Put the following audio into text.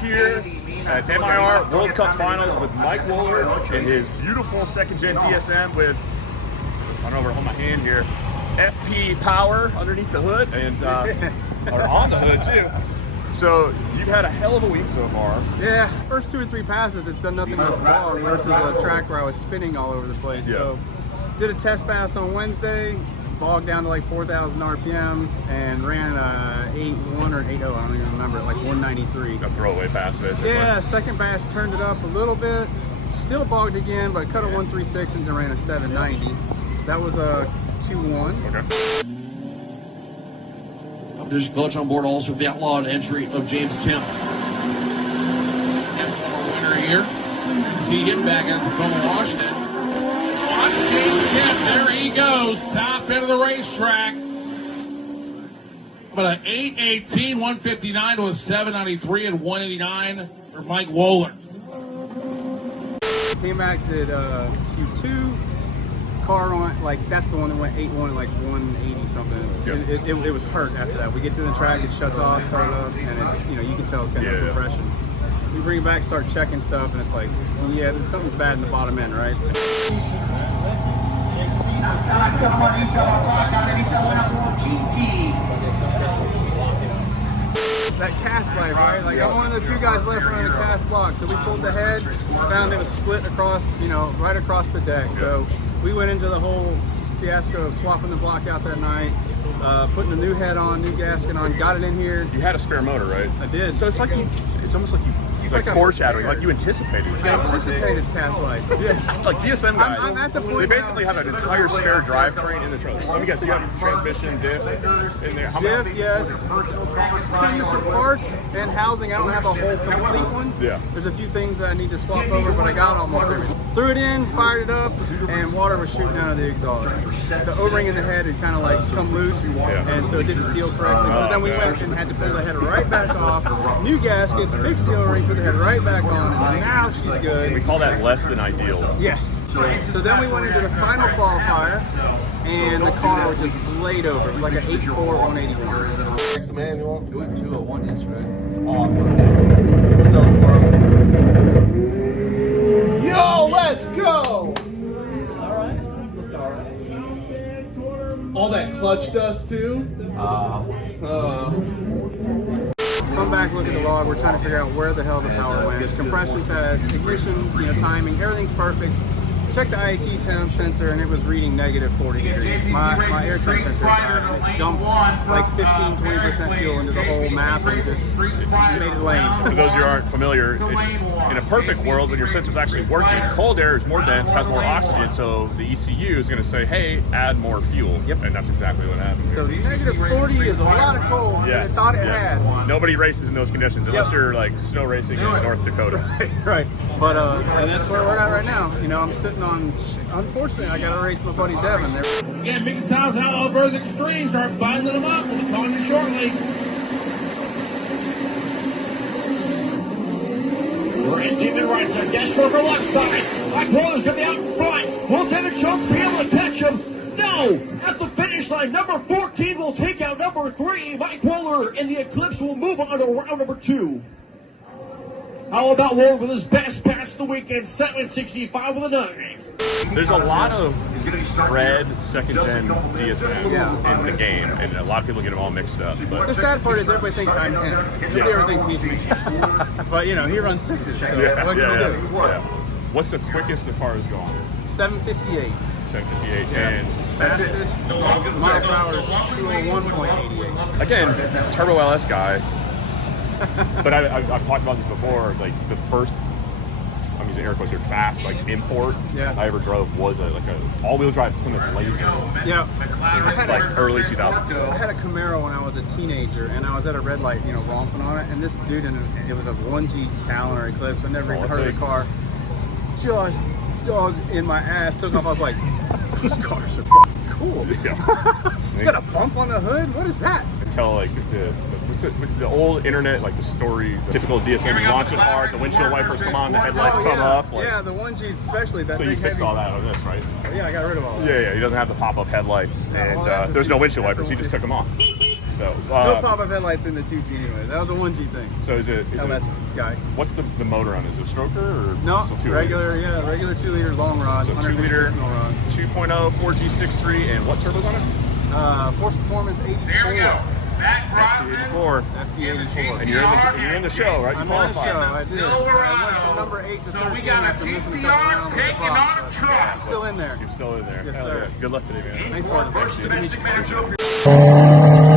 Here at MIR World Cup Finals with Mike Wohler and his beautiful second-gen DSM with, I don't know where to hold my hand here, FP power underneath the hood and or on the hood too. So you've had a hell of a week so far. Yeah, first 2 or 3 passes, it's done nothing but ball versus a track where I was spinning all over the place. Yeah. So did a test pass on Wednesday, bogged down to like 4,000 RPMs and ran a 8.1 or 8.0, I don't even remember, like 193. A throwaway pass, basically. Yeah, second pass turned it up a little bit, still bogged again, but cut a 136 and ran a 790. That was a Q1. Okay. Competition coach on board also for the outlawed entry of James Kemp. Kemp's our winner here. See him back at Tacoma, Washington. Watch James Kemp, there he goes, top end of the racetrack. About an 8:18, 159 to a 793 and 189 for Mike Wohler. Came back, did Q2. Car on, like, that's the one that went 8.1 like 180 something. Yep. It was hurt after that. We get to the track, it shuts off, start it up, and it's, you know, you can tell it's got no compression. We bring it back, start checking stuff, and it's like, yeah, something's bad in the bottom end, right? That cast light, right? Like, I'm one of the few guys left running a cast block, so we pulled the head, found it was split across, you know, right across the deck. So we went into the whole fiasco of swapping the block out that night, putting a new head on, new gasket on, got it in here. You had a spare motor, right? I did. So it's like it's almost like it's like foreshadowing, like you anticipated. I anticipated cast light. Yeah, like DSM guys. I'm at the point they basically have an entire spare drivetrain in the trailer. Let me guess, you have transmission, diff in there. How diff, many? yes. Transmission parts and housing. I don't have a whole complete one. Yeah. There's a few things that I need to swap over, but I got almost everything. Threw it in, fired it up, and water was shooting out of the exhaust. The O-ring in the head had kind of like come loose, and so it didn't seal correctly. So then we went and had to pull the head right back off, new gasket, fix the O-ring, put the head right back on, and now she's good. We call that less than ideal. Yes. So then we went into the final qualifier, and the car was just laid over. It was like an 8.4, 181. Check the manual. Doing 201 yesterday. It's awesome. Stoked for him. Yo, let's go! Alright. Looked alright. All that clutch dust too. Come back, look at the log. We're trying to figure out where the hell the power went. Compression test, ignition, you know, timing, everything's perfect. Checked the IAT temp sensor and it was reading negative 40 degrees. My air temp sensor dumped like 15-20% fuel into the whole map and just made it lame. For those of you who aren't familiar, in a perfect world, when your sensor's actually working, cold air is more dense, has more oxygen, so the ECU is going to say, hey, add more fuel. Yep. And that's exactly what happened. So negative 40 is a lot of cold than I thought it had. Nobody races in those conditions unless you're like snow racing in North Dakota. Right. But and that's where we're at right now. You know, I'm sitting on, unfortunately, I got to race my buddy Devin there. Again, Big Tom's Outlaw Birds Extreme. Start bundling them up. We'll be calling you shortly. We're emptying the right side. Dash over left side. Mike Wohler's going to be out in front. Will David Chunk be able to catch him? No! At the finish line, number 14 will take out number 3. Mike Wohler and the Eclipse will move on to round number 2. How about Wohler with his best pass of the weekend, 765 with a 9. There's a lot of red second-gen DSMs in the game, and a lot of people get them all mixed up. But the sad part is everybody thinks I'm him. Everybody ever thinks he's me. But, you know, he runs 6s, so what can you do? Yeah. What's the quickest the car has gone? 758. 758. Yeah. And Fastest mile per hour is 201.88. again, Turbo LS guy. But I've talked about this before. Like the first, I'm using air quotes here, fast like import I ever drove was like a all-wheel drive Plymouth Laser. Yeah. This is like early 2000s. I had a Camaro when I was a teenager, and I was at a red light, you know, romping on it, and this dude, it was a 1G Talon or Eclipse. I never even heard of the car. Just dug in my ass, took off. I was like, those cars are fucking cool. Yeah. It's got a bump on the hood. What is that? Tell like the old internet, like the story, the typical DSM, you launch it hard, the windshield wipers come on, the headlights come up. Like, yeah, the 1Gs especially. That so you fixed all that on this, right? Yeah, I got rid of all that. Yeah, he doesn't have the pop-up headlights, and there's no windshield wipers. He just took them off. So no pop-up headlights in the 2G anyway. That was a 1G thing. So is it LS guy? What's the motor on? Is it a stroker or no? Still 2 Regular, liters? regular 2-liter long rod. So 2 liter, 2.0, 4G63, and what turbos on it? Force Performance 84. There we go. Back FP84. FP84. And you're in the show, right? You I'm in the qualified. show. I did. I went from number 8 to 13 after missing a couple rounds with the box. But I'm still in there. You're still in there. Yes, Hell sir. yeah. Good luck today, man. Thanks, brother. Thanks, dude. Good to meet you.